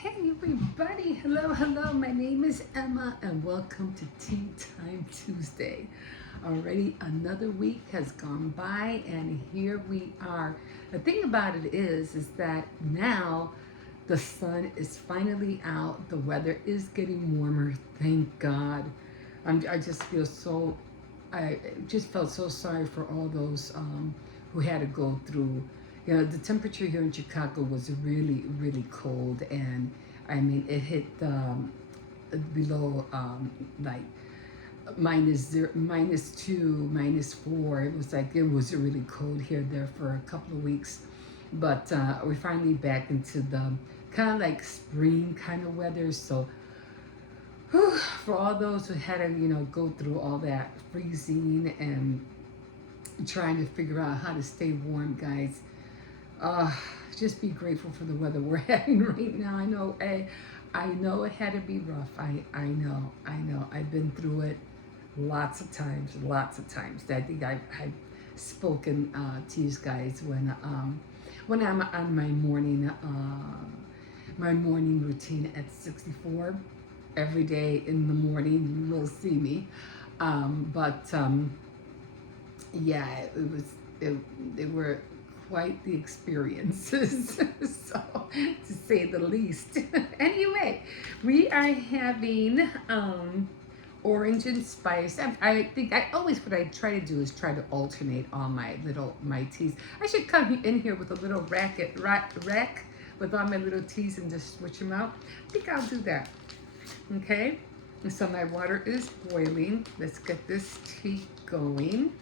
Hey everybody, hello, my name is Emma and welcome to Tea Time Tuesday. Already another week has gone by and here we are. The thing about it is that now the sun is finally out, the weather is getting warmer, thank God. I just feel so, I just felt so sorry for all those who had to go through. You know, the temperature here in Chicago was really, really cold, and I mean, it hit below like -0, -2, -4. It was like it was really cold here there for a couple of weeks, but we're finally back into the kind of like spring kind of weather. So whew, for all those who had to, go through all that freezing and trying to figure out how to stay warm, guys, uh, just be grateful for the weather we're having right now. I know it had to be rough. I know. I've been through it lots of times, lots of times. I think I've spoken to you guys when I'm on my morning routine at 64. Every day in the morning, you will see me. But yeah, it, they were quite the experiences, so to say the least. Anyway, we are having orange and spice. I think I always what I try to do is try to alternate all my teas. I should come in here with a little rack with all my little teas and just switch them out. I think I'll do that. Okay. And so my water is boiling. Let's get this tea going.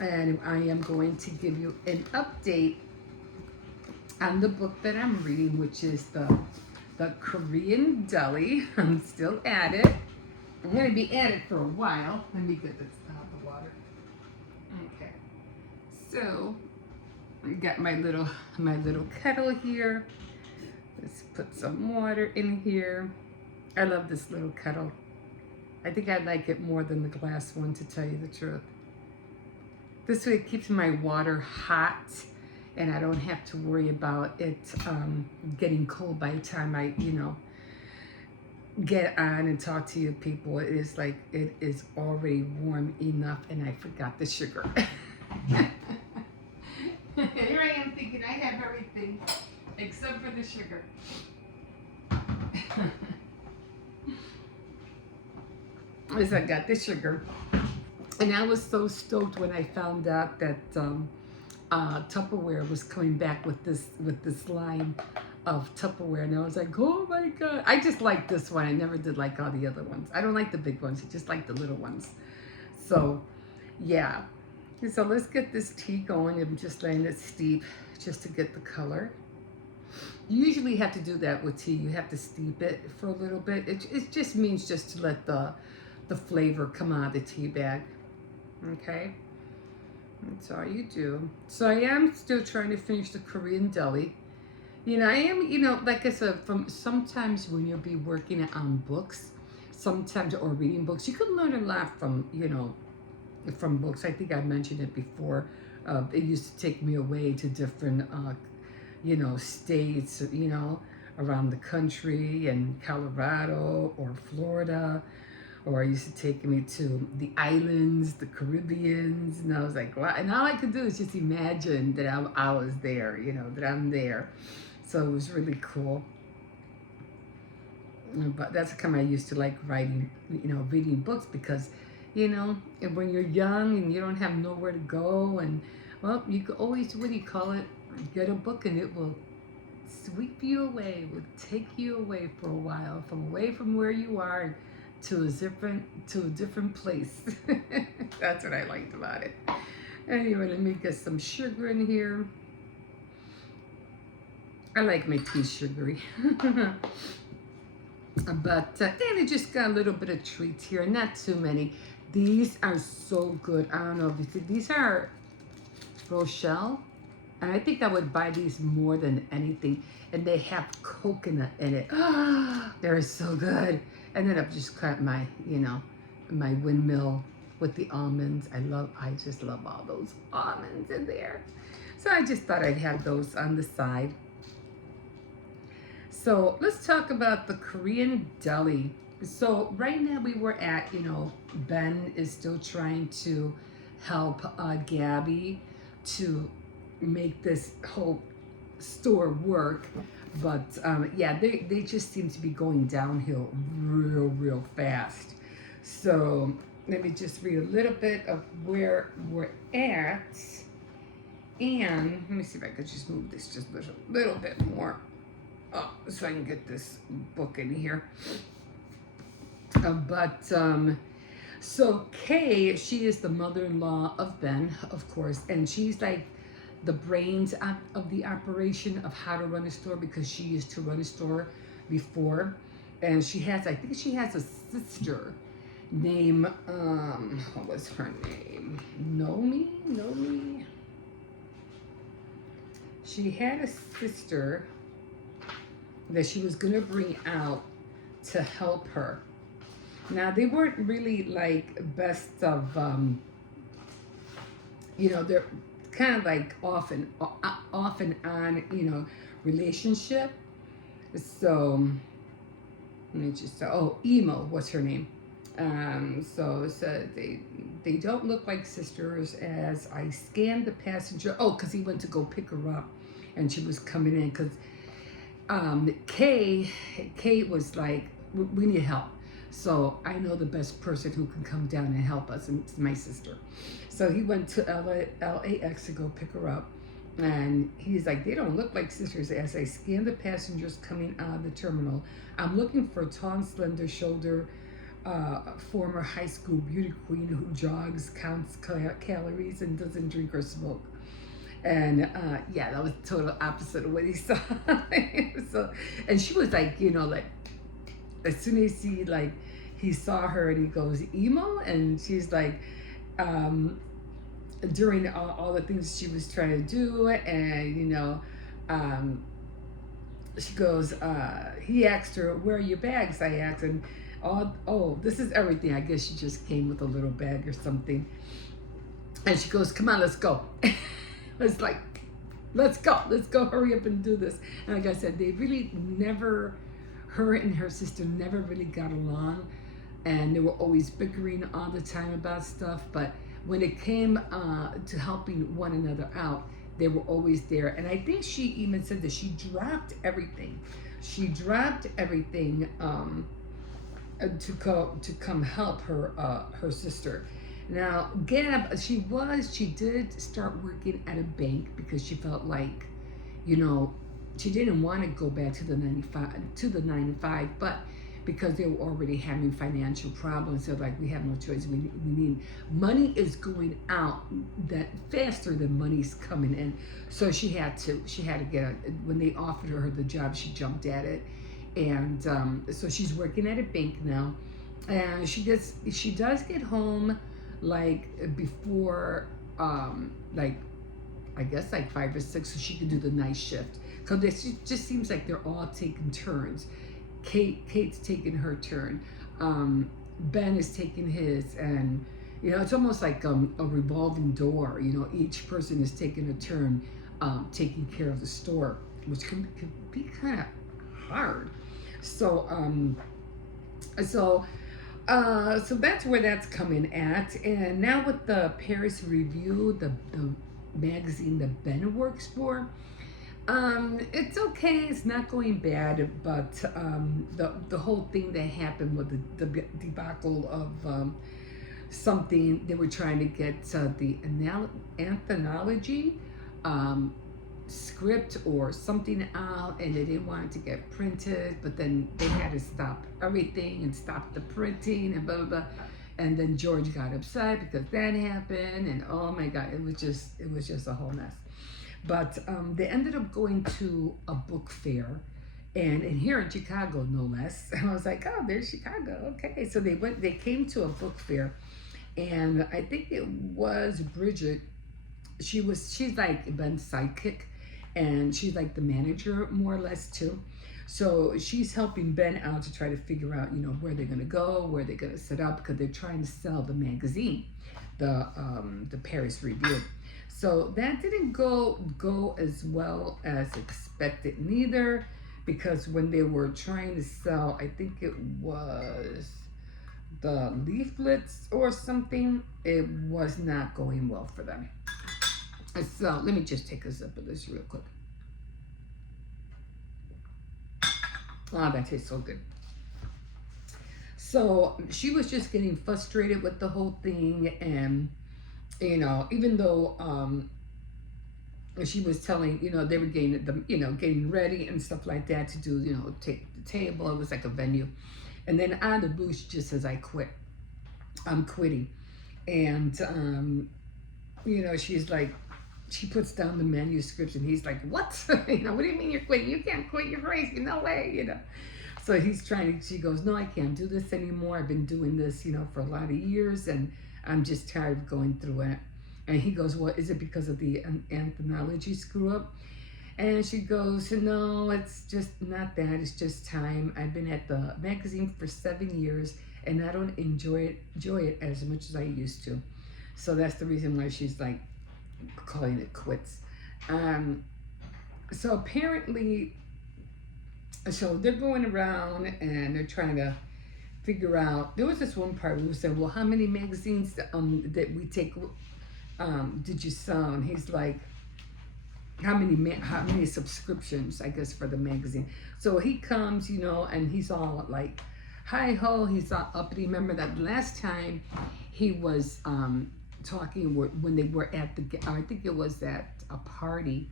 And I am going to give you an update on the book that I'm reading, which is the Korean Deli. I'm still at it. I'm going to be at it for a while. Let me get this out of the water. Okay. So I got my little kettle here. Let's put some water in here. I love this little kettle. I think I like it more than the glass one, to tell you the truth. This way it keeps my water hot and I don't have to worry about it getting cold by the time I, get on and talk to you people. It is like it is already warm enough and I forgot the sugar. Here I am thinking I have everything except for the sugar. As I got the sugar. And I was so stoked when I found out that Tupperware was coming back with this line of Tupperware, and I was like, oh my god! I just like this one. I never did like all the other ones. I don't like the big ones. I just like the little ones. So, yeah. So let's get this tea going. I'm just letting it steep just to get the color. You usually have to do that with tea. You have to steep it for a little bit. It just means just to let the flavor come out of the tea bag. Okay, that's all you do. So I am still trying to finish the Korean Deli. I am, like I said, from sometimes when you'll be working on books, sometimes or reading books, you can learn a lot from books. I think I mentioned it before. It used to take me away to different, states, around the country, and Colorado or Florida, or used to take me to the islands, the Caribbeans, and I was like, wow. And all I could do is just imagine that I was there, that I'm there. So it was really cool. But that's the kind I used to like writing, reading books because, and when you're young and you don't have nowhere to go, and well, you could always, what do you call it? Get a book and it will sweep you away, will take you away for a while, away from where you are to a different place. That's what I liked about it. Anyway, let me get some sugar in here. I like my tea sugary. But then I just got a little bit of treats here, not too many. These are so good. I don't know if you see, these are Rochelle. And I think I would buy these more than anything. And they have coconut in it. They're so good. And then I've just cut my, my windmill with the almonds. I just love all those almonds in there. So I just thought I'd have those on the side. So let's talk about the Korean deli. So right now we were at, Ben is still trying to help Gabby to make this whole store work. But yeah, they just seem to be going downhill real fast. So let me just read a little bit of where we're at. And let me see if I could just move this just a little bit more so I can get this book in here. So Kay, she is the mother-in-law of Ben, of course, and she's like the brains of the operation of how to run a store because she used to run a store before. And I think she has a sister named, what was her name? Nomi? She had a sister that she was gonna bring out to help her. Now they weren't really like best of, they're kind of like off and on, relationship. So let me just Emo, what's her name? So they don't look like sisters. As I scanned the passenger, because he went to go pick her up, and she was coming in because Kay was like, we need help. So I know the best person who can come down and help us, and it's my sister. So he went to LAX to go pick her up. And he's like, they don't look like sisters. As I scan the passengers coming out of the terminal, I'm looking for a tall, slender shoulder, former high school beauty queen who jogs, counts calories, and doesn't drink or smoke. And yeah, that was total opposite of what he saw. So, and she was like, like, as soon as he saw her and he goes, Emo, and she's like, during all the things she was trying to do, and she goes, he asked her, where are your bags? I asked, and this is everything. I guess she just came with a little bag or something. And she goes, come on, let's go. It's like, let's go, hurry up and do this. And like I said, they really never, her and her sister never really got along, and they were always bickering all the time about stuff. But when it came to helping one another out, they were always there. And I think she even said that she dropped everything. She dropped everything to come help her sister. Now, Gab, she did start working at a bank because she felt like, she didn't want to go back to the 9 to 5, but because they were already having financial problems, so like, we have no choice. We need money is going out that faster than money's coming in. So she had to get when they offered her the job, she jumped at it. And so she's working at a bank now, and she does get home like before like, I guess like 5 or 6, so she can do the night shift, because it just seems like they're all taking turns. Kate's taking her turn, Ben is taking his, and it's almost like a revolving door. Each person is taking a turn taking care of the store, which can be kind of hard. So so that's where that's coming at. And now with the Paris Review, the magazine that Ben works for, it's okay. It's not going bad, but the whole thing that happened with the debacle of something they were trying to get the anthology script or something out, and they didn't want it to get printed, but then they had to stop everything and stop the printing and blah blah blah. And then George got upset because that happened, and oh my god, it was just a whole mess. But they ended up going to a book fair, and here in Chicago, no less. And I was like, oh, there's Chicago. Okay, so they came to a book fair, and I think it was Bridget. She's like Ben's sidekick, and she's like the manager more or less too. So she's helping Ben out to try to figure out, where they're gonna go, where they're gonna set up, because they're trying to sell the magazine, the Paris Review. So that didn't go as well as expected neither, because when they were trying to sell, I think it was the leaflets or something, it was not going well for them. So let me just take a sip of this real quick. Oh, that tastes so good. So she was just getting frustrated with the whole thing, and even though she was telling, they were getting them, getting ready and stuff like that to do, take the table. It was like a venue, and then out of the blue, she just says, "I quit. I'm quitting," and she's like, she puts down the manuscripts, and he's like, "What? What do you mean you're quitting? You can't quit. You're crazy. No way." So he's trying to, she goes, "No, I can't do this anymore. I've been doing this, for a lot of years, and I'm just tired of going through it." And he goes, "Well, is it because of the anthology screw up?" And she goes, "No, it's just not that. It's just time. I've been at the magazine for 7 years, and I don't enjoy it as much as I used to." So that's the reason why she's like calling it quits. So apparently, so they're going around and they're trying to figure out. There was this one part where we said, "Well, how many magazines that we take did you sell?" And he's like, how many subscriptions, I guess, for the magazine. So he comes, and he's all like, hi ho, he's all uppity. Remember that last time he was talking when they were at I think it was at a party,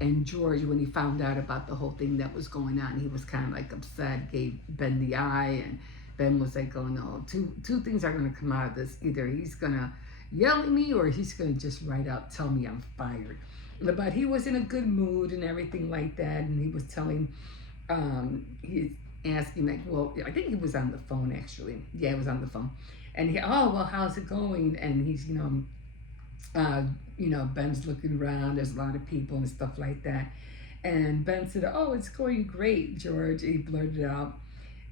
and George, when he found out about the whole thing that was going on, he was kind of like upset, gave Ben the eye, and Ben was like, "Oh no, two things are going to come out of this. Either he's going to yell at me, or he's going to just right out tell me I'm fired." But he was in a good mood and everything like that, and he was telling, he's asking like, well, I think he was on the phone actually. Yeah, he was on the phone, and "Oh, well, how's it going?" And he's, Ben's looking around. There's a lot of people and stuff like that, and Ben said, "Oh, it's going great, George." He blurted out,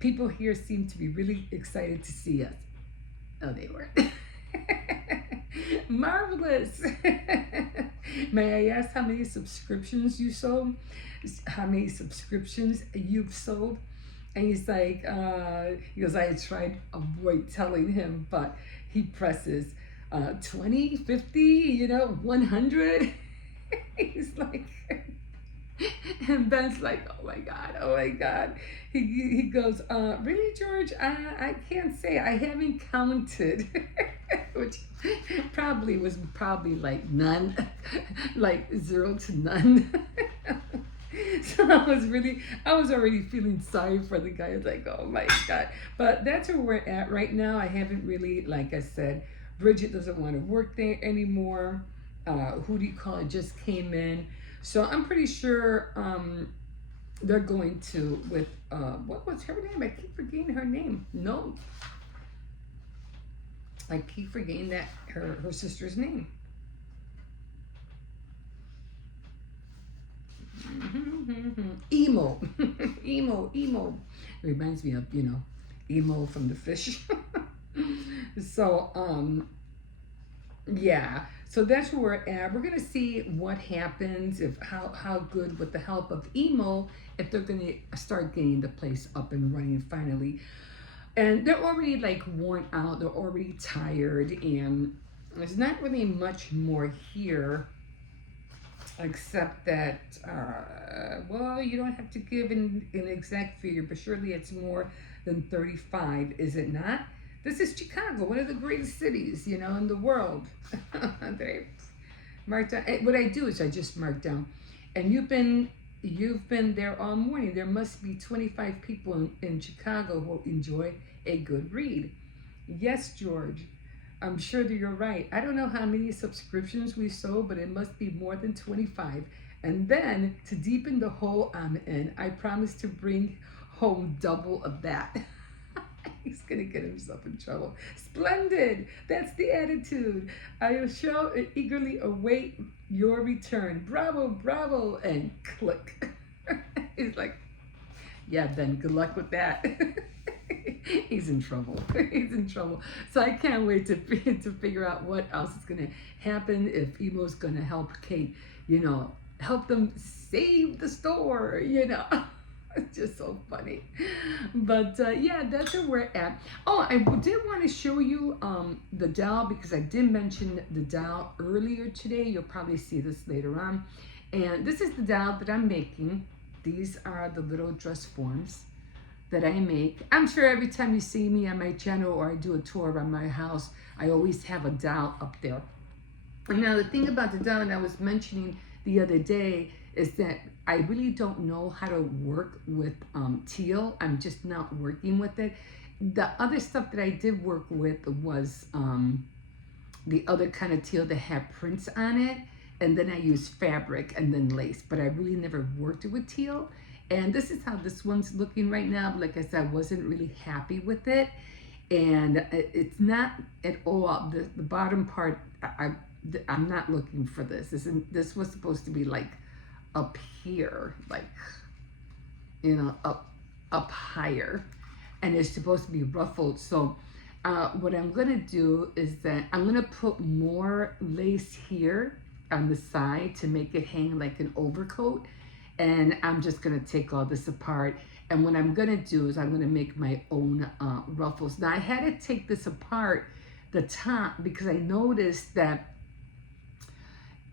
"People here seem to be really excited to see us." Oh, they were. Marvelous. May I ask how many subscriptions you sold? How many subscriptions you've sold? And he's like, he goes, I tried to avoid telling him, but he presses 20, 50, 100. He's like, and Ben's like, oh my God. He goes, really, George? I can't say. I haven't counted. Which was like none, like 0 to none. So I was already feeling sorry for the guy. I was like, oh my God. But that's where we're at right now. I haven't really, like I said, Bridget doesn't want to work there anymore. Who do you call it just came in. So I'm pretty sure they're going to, with, what was her name? I keep forgetting her name. No. I keep forgetting that her sister's name. Emo. Emo. It reminds me of, Emo from the fish. So, yeah. So that's where we're at. We're gonna see what happens, if how good, with the help of Emo, if they're gonna start getting the place up and running finally. And they're already like worn out. They're already tired, and there's not really much more here, except that, well, you don't have to give an exact figure, but surely it's more than 35, is it not? This is Chicago, one of the greatest cities, in the world. They marked down. What I do is I just mark down, and you've been there all morning. There must be 25 people in Chicago who enjoy a good read. Yes, George, I'm sure that you're right. I don't know how many subscriptions we sold, but it must be more than 25. And then, to deepen the hole I'm in, I promise to bring home double of that. He's gonna get himself in trouble. Splendid. That's the attitude. I shall eagerly await your return. Bravo, and click. He's like, yeah, Ben, good luck with that. He's in trouble. So I can't wait to figure out what else is gonna happen, if Emo's gonna help Kate, help them save the store, It's just so funny. But yeah, that's where we're at. Oh, I did want to show you the dowel because I did mention the dowel earlier today. You'll probably see this later on. And this is the dowel that I'm making. These are the little dress forms that I make. I'm sure every time you see me on my channel or I do a tour around my house, I always have a dowel up there. Now, the thing about the dowel I was mentioning the other day is that I really don't know how to work with teal. I'm just not working with it. The other stuff that I did work with was the other kind of teal that had prints on it. And then I used fabric and then lace. But I really never worked with teal. And this is how this one's looking right now. Like I said, I wasn't really happy with it. And it's not at all, the bottom part, I'm not looking for this. This was supposed to be like up here, like, you know, up higher. And it's supposed to be ruffled. So what I'm gonna do is that I'm gonna put more lace here on the side to make it hang like an overcoat. And I'm just gonna take all this apart. And what I'm gonna do is I'm gonna make my own ruffles. Now I had to take this apart, the top, because I noticed that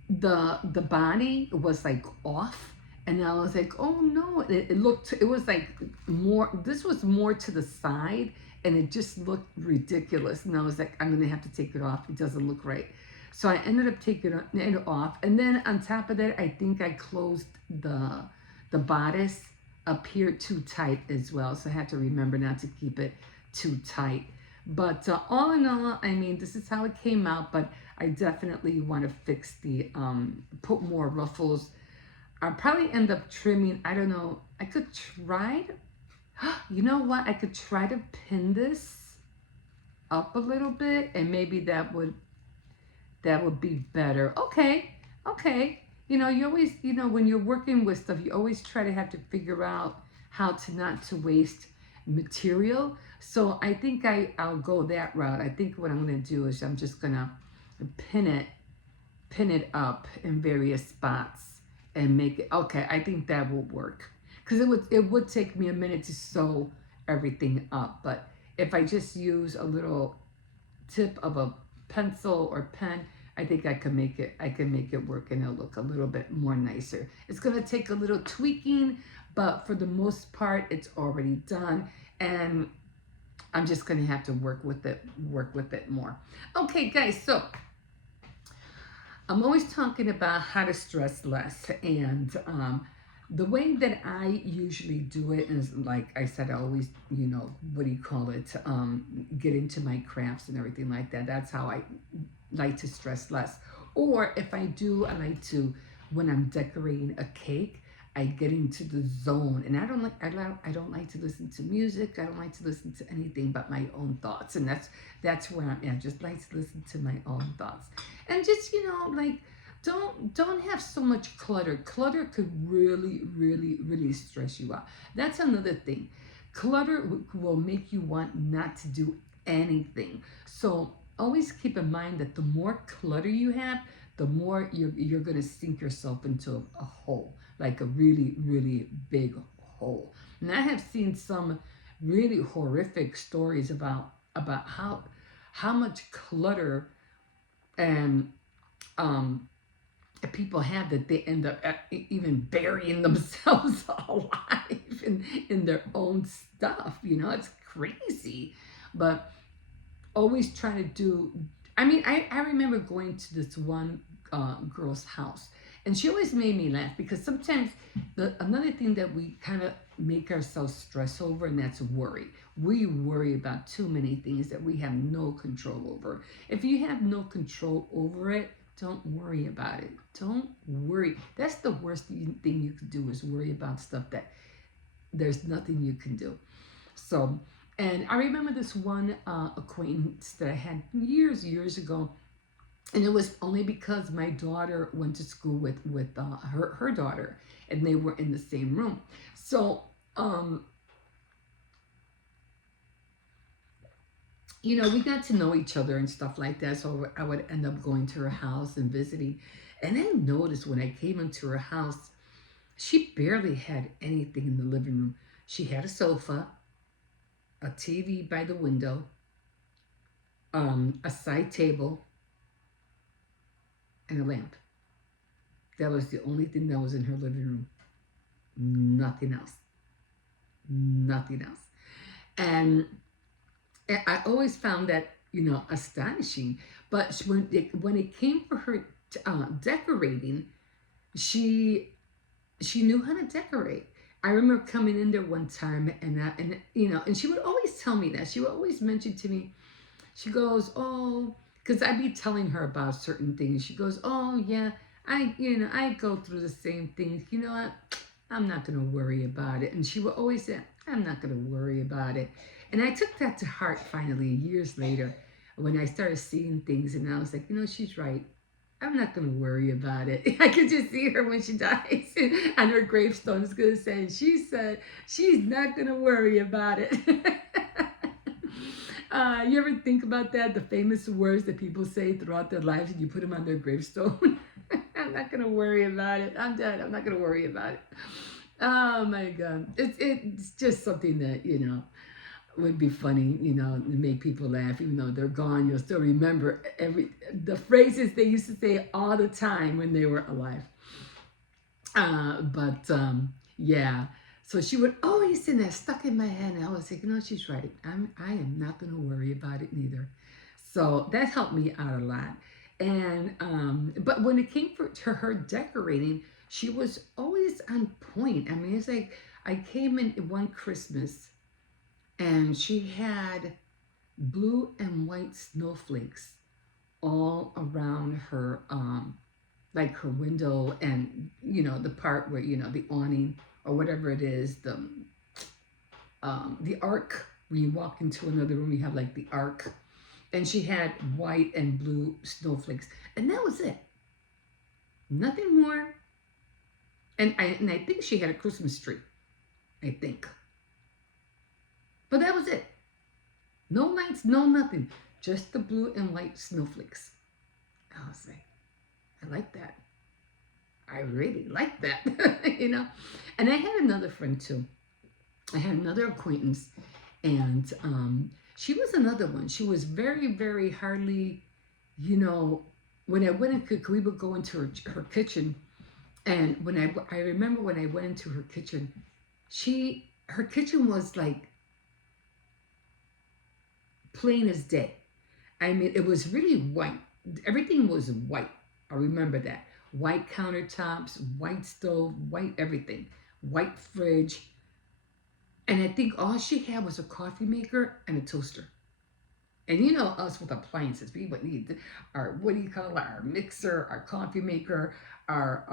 the body was like off. And I was like, oh no, it was like more, this was more to the side and it just looked ridiculous. And I was like, I'm gonna have to take it off. It doesn't look right. So I ended up taking it off. And then on top of that, I think I closed the bodice up here too tight as well. So I had to remember not to keep it too tight. But all in all, I mean, this is how it came out. But I definitely want to fix the, put more ruffles. I'll probably end up trimming, I don't know. I could try to, you know what? I could try to pin this up a little bit and maybe that would be better. Okay. You know, you always, you know, when you're working with stuff, you always try to have to figure out how to not to waste material. So I think I'll go that route. I think what I'm going to do is I'm just going to pin it up in various spots and make it, okay, I think that will work. Because it would take me a minute to sew everything up. But if I just use a little tip of a pencil or pen, I think I can make it work and it'll look a little bit more nicer. It's gonna take a little tweaking, but for the most part, it's already done. And I'm just gonna have to work with it more. Okay, guys, so I'm always talking about how to stress less. And the way that I usually do it is, like I said, I always, you know, what do you call it? Get into my crafts and everything like that. That's how I like to stress less. Or if I do, I like to, when I'm decorating a cake, I get into the zone. And I don't like to listen to music. I don't like to listen to anything but my own thoughts. And that's where I'm at. I just like to listen to my own thoughts. And just, you know, like, don't have so much clutter. Clutter could really stress you out. That's another thing. Clutter will make you want not to do anything. So always keep in mind that the more clutter you have, the more you're going to sink yourself into a hole, like a really big hole. And I have seen some really horrific stories about how much clutter and people have that they end up even burying themselves alive in their own stuff. You know, it's crazy. But always try to do, I mean, I remember going to this one girl's house, and she always made me laugh because sometimes another thing that we kind of make ourselves stress over, and that's worry. We worry about too many things that we have no control over. If you have no control over it, don't worry about it. Don't worry. That's the worst thing you can do, is worry about stuff that there's nothing you can do. So, and I remember this one acquaintance that I had years ago, and it was only because my daughter went to school with her daughter, and they were in the same room. So, you know, we got to know each other and stuff like that. So I would end up going to her house and visiting. And I noticed when I came into her house, She barely had anything in the living room. She had a sofa, a TV by the window, a side table, and a lamp. That was the only thing that was in her living room. Nothing else. Nothing else. And I always found that, astonishing. But when it came for her decorating, she she knew how to decorate. I remember coming in there one time, and she would always tell me that. She would always mention to me. She goes, "Oh," because I'd be telling her about certain things. She goes, "Oh yeah, I go through the same things. You know what? I'm not gonna worry about it." And she would always say, "I'm not gonna worry about it." And I took that to heart finally years later when I started seeing things, and I was like, she's right. I'm not gonna worry about it. I could just see her when she dies, and her gravestone is gonna say, "She said she's not gonna worry about it." You ever think about that? The famous words that people say throughout their lives, and you put them on their gravestone. I'm not gonna worry about it. I'm dead. I'm not gonna worry about it. Oh my God, it's just something that would be funny, to make people laugh, even though they're gone. You'll still remember the phrases they used to say all the time when they were alive. But yeah, so she would always say that stuck in my head, and I was like, she's right. I am not gonna worry about it neither. So that helped me out a lot. And but when it came to her decorating, she was always on point. I mean, it's like I came in one Christmas and she had blue and white snowflakes all around her like her window, and the part where the awning or whatever it is, the arc. When you walk into another room, you have like the arc, and she had white and blue snowflakes, and that was it. Nothing more. And I think she had a Christmas tree. I think, but that was it. No lights, no nothing. Just the blue and white snowflakes. I was like, I like that. I really like that. And I had another friend too. I had another acquaintance, and she was another one. She was very, very hardly, when I went in, we would go into her kitchen, and when I remember when I went into her kitchen, her kitchen was like plain as day. I mean, it was really white. Everything was white. I remember that. White countertops, white stove, white everything, white fridge. And I think all she had was a coffee maker and a toaster. And us with appliances, we would need our, what do you call it, our mixer, our coffee maker, our,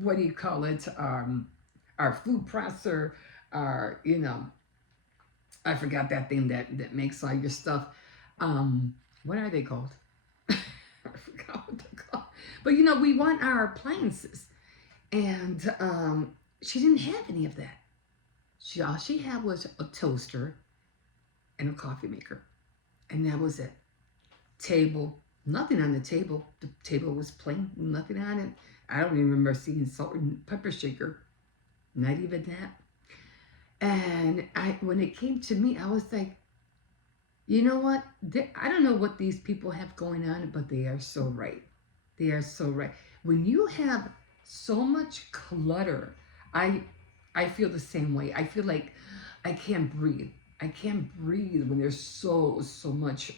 what do you call it, our food presser, our, I forgot that thing that makes all your stuff. What are they called? I forgot what they're called. But we want our appliances, and she didn't have any of that. All she had was a toaster and a coffee maker, and that was it. Table, nothing on the table. The table was plain, nothing on it. I don't even remember seeing salt and pepper shaker. Not even that. And when it came to me, I was like, you know what? I don't know what these people have going on, but they are so right. They are so right. When you have so much clutter, I feel the same way. I feel like I can't breathe. I can't breathe when there's so much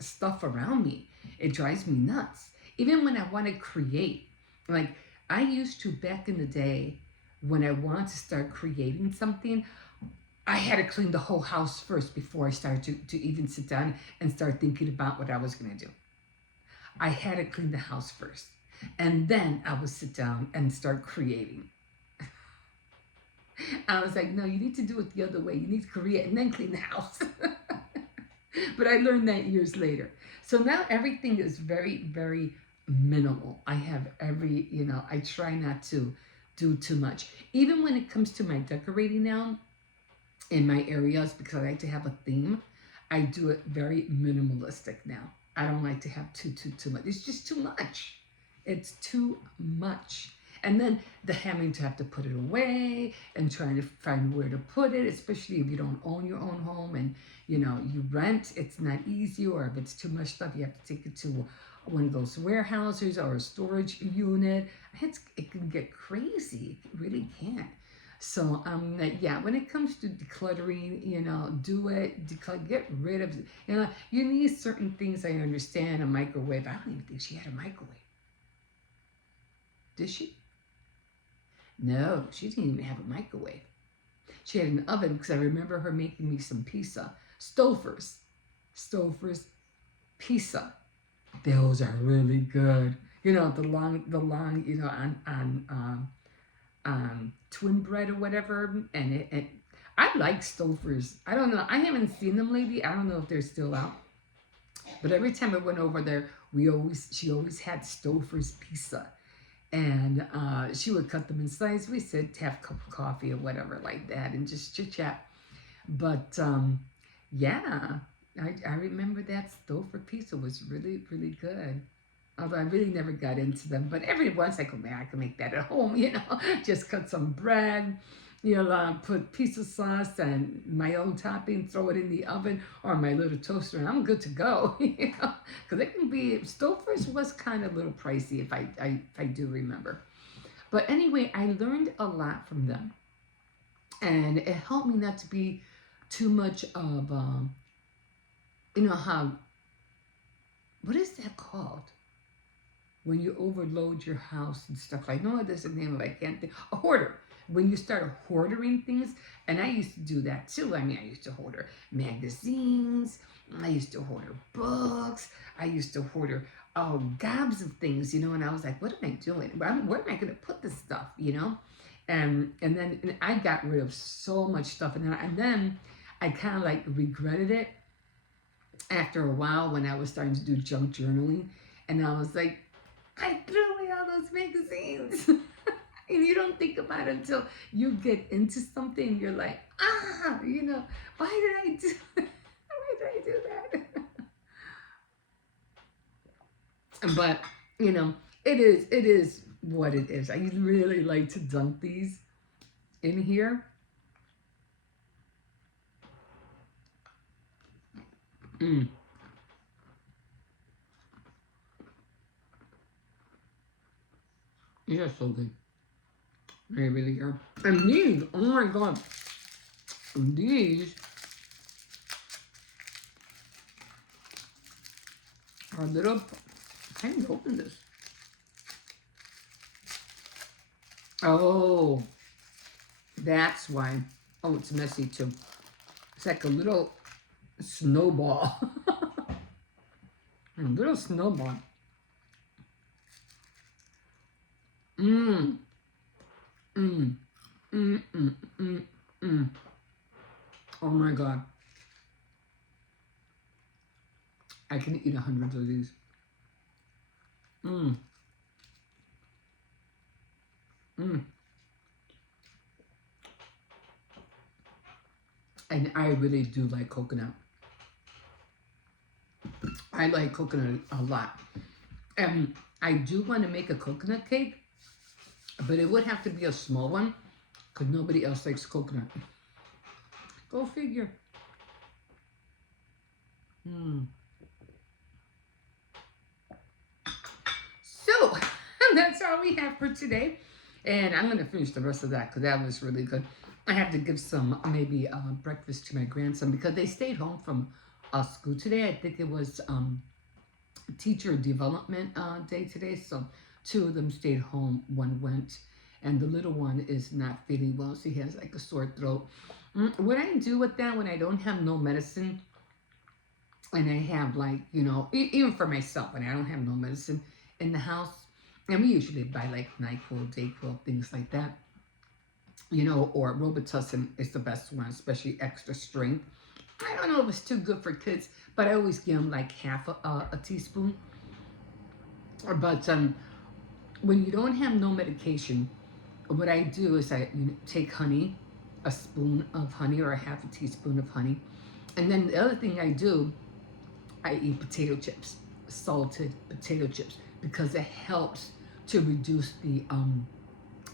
stuff around me. It drives me nuts. Even when I want to create, like I used to back in the day, when I wanted to start creating something, I had to clean the whole house first before I started to even sit down and start thinking about what I was going to do. I had to clean the house first, and then I would sit down and start creating. I was like, no, you need to do it the other way. You need to create and then clean the house. But I learned that years later. So now everything is very, very minimal. I have I try not to do too much. Even when it comes to my decorating now in my areas, because I like to have a theme, I do it very minimalistic now. I don't like to have too much. It's just too much. It's too much. And then the having to have to put it away and trying to find where to put it, especially if you don't own your own home and you rent, it's not easy. Or if it's too much stuff, you have to take it to one of those warehouses or a storage unit. It can get crazy. It really can. So yeah, when it comes to decluttering, do it. Get rid of. You need certain things. I understand a microwave. I don't even think she had a microwave. Did she? No, she didn't even have a microwave. She had an oven because I remember her making me some pizza. Stouffer's pizza. Those are really good. The long, on twin bread or whatever. And I like Stouffer's. I don't know. I haven't seen them lately. I don't know if they're still out. But every time I went over there, she always had Stouffer's pizza. And she would cut them in slices. We said to have a cup of coffee or whatever like that and just chit chat. But yeah, I remember that Stouffer pizza was really, really good. Although I really never got into them. But every once I go, man, I can make that at home, Just cut some bread, put pizza sauce and my own topping, throw it in the oven or my little toaster, and I'm good to go, Because it can be, Stouffer's was kind of a little pricey if I do remember. But anyway, I learned a lot from them. And it helped me not to be too much of, what is that called? When you overload your house and stuff. I know there's a name of it, I can't think. A hoarder. When you start hoarding things, and I used to do that too. I used to hoard magazines. I used to hoard books. I used to hoard gobs of things, and I was like, what am I doing? Where am I going to put this stuff, And then I got rid of so much stuff. And then I kind of like regretted it after a while when I was starting to do junk journaling. And I was like, I threw away all those magazines. And you don't think about it until you get into something and you're like, why did I do that? But, it is what it is. I really like to dunk these in here. These are so good. They really are. And these, oh my God. These are little, I can't even open this. Oh, that's why. Oh, it's messy too. It's like a little snowball. A little snowball. Oh my God. I can eat 100 of these. And I really do like coconut. I like coconut a lot. And I do want to make a coconut cake, but it would have to be a small one because nobody else likes coconut. Go figure. So, that's all we have for today. And I'm going to finish the rest of that because that was really good. I have to give some, maybe breakfast to my grandson because they stayed home from school today. I think it was teacher development day today. So 2 of them stayed home. 1 went. And the little one is not feeling well. She has like a sore throat. What I do with that when I don't have no medicine and I have like, even for myself, when I don't have no medicine in the house, and we usually buy like NyQuil, DayQuil, things like that, or Robitussin is the best one, especially extra strength. I don't know if it's too good for kids, but I always give them like half a teaspoon. But when you don't have no medication, what I do is I take honey, a spoon of honey or a half a teaspoon of honey. And then the other thing I do, I eat potato chips, salted potato chips, because it helps to reduce the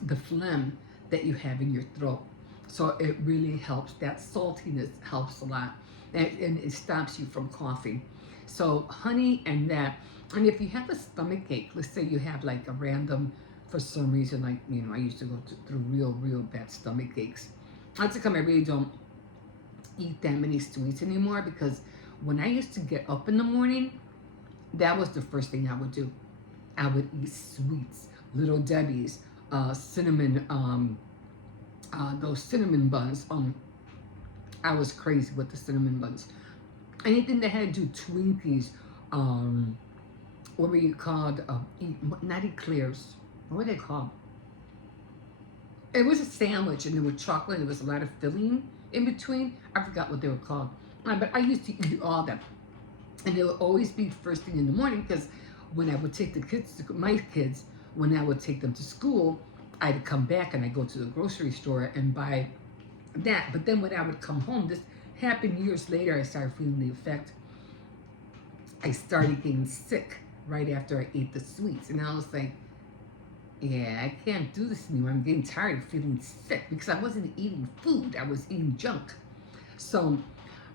the phlegm that you have in your throat. So it really helps. That saltiness helps a lot, and it stops you from coughing. So honey and that, and if you have a stomach ache, let's say you have like a random, for some reason, like I used to go through real bad stomach aches. That's how come I really don't eat that many sweets anymore, because when I used to get up in the morning, that was the first thing I would do. I would eat sweets, Little Debbie's, cinnamon, those cinnamon buns. I was crazy with the cinnamon buns. Anything that had to do Twinkies, what were you called? Not eclairs. What were they called? It was a sandwich, and there was chocolate, and there was a lot of filling in between. I forgot what they were called. But I used to eat all them. And it would always be first thing in the morning, because when I would take the kids, my kids, when I would take them to school, I'd come back and I'd go to the grocery store and buy that. But then when I would come home, this happened years later, I started feeling the effect. I started getting sick right after I ate the sweets. And I was like, yeah, I can't do this anymore. I'm getting tired of feeling sick, because I wasn't eating food. I was eating junk. So,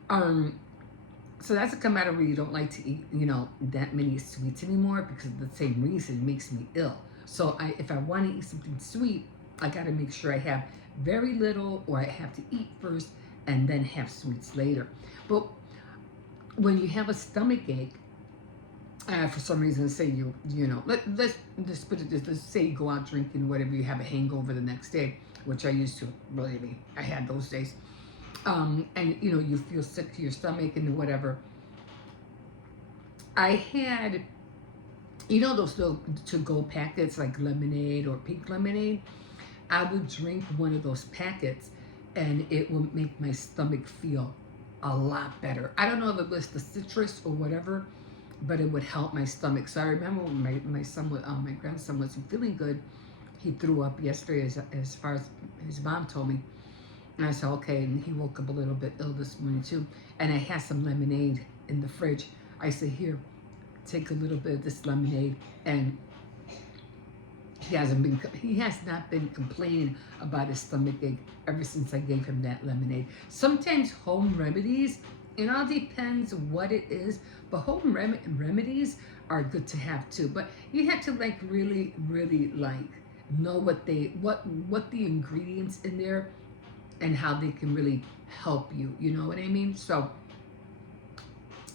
so that's a come out of really don't like to eat, that many sweets anymore, because of the same reason. It makes me ill. So if I want to eat something sweet, I got to make sure I have very little, or I have to eat first and then have sweets later. But when you have a stomach ache, for some reason, say let's put it this, let's say you go out drinking, whatever, you have a hangover the next day, which I used to, believe me, I had those days. And you feel sick to your stomach and whatever. I had, those little to-go packets like lemonade or pink lemonade. I would drink one of those packets, and it would make my stomach feel a lot better. I don't know if it was the citrus or whatever, but it would help my stomach. So I remember when my grandson wasn't feeling good. He threw up yesterday, as far as his mom told me. And I said, okay, and he woke up a little bit ill this morning too. And I had some lemonade in the fridge. I said, here, take a little bit of this lemonade. And he has not been complaining about his stomach ache ever since I gave him that lemonade. Sometimes home remedies, it all depends what it is, but home remedies are good to have too. But you have to really know what the ingredients in there and how they can really help you. You know what I mean? So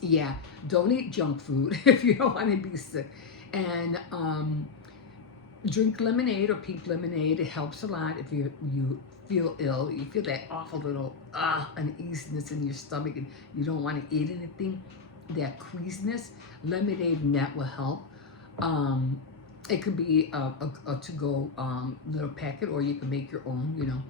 yeah, don't eat junk food if you don't want to be sick. And drink lemonade or pink lemonade. It helps a lot if you feel ill. You feel that awful little uneasiness in your stomach and you don't want to eat anything, that queasiness. Lemonade and that will help. It could be a to-go little packet, or you can make your own,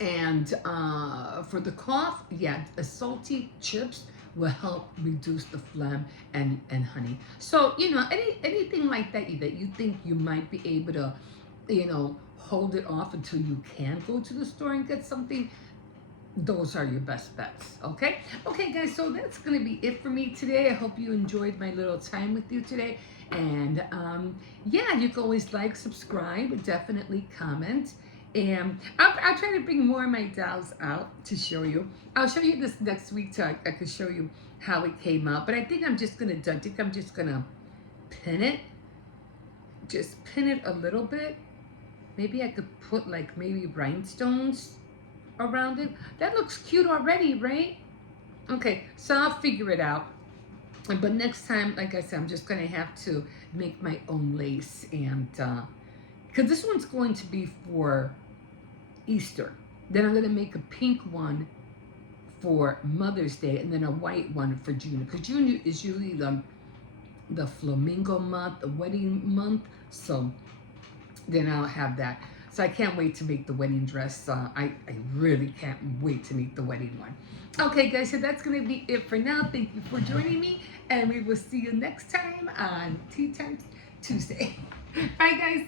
and for the cough, yeah, salty chips will help reduce the phlegm and honey. So, anything like that you think you might be able to, hold it off until you can go to the store and get something, those are your best bets. Okay, guys, so that's going to be it for me today. I hope you enjoyed my little time with you today. And yeah, you can always like, subscribe, definitely comment. And I'll try to bring more of my dolls out to show you. I'll show you this next week so I can show you how it came out. But I think I'm just going to pin it. Just pin it a little bit. Maybe I could put maybe rhinestones around it. That looks cute already, right? Okay, so I'll figure it out. But next time, like I said, I'm just going to have to make my own lace. And because this one's going to be for Easter. Then I'm going to make a pink one for Mother's Day, and then a white one for June. Because June is usually the flamingo month, the wedding month. So then I'll have that. So I can't wait to make the wedding dress. I really can't wait to make the wedding one. Okay, guys, so that's going to be it for now. Thank you for joining me, and we will see you next time on Tea Time Tuesday. Bye, guys.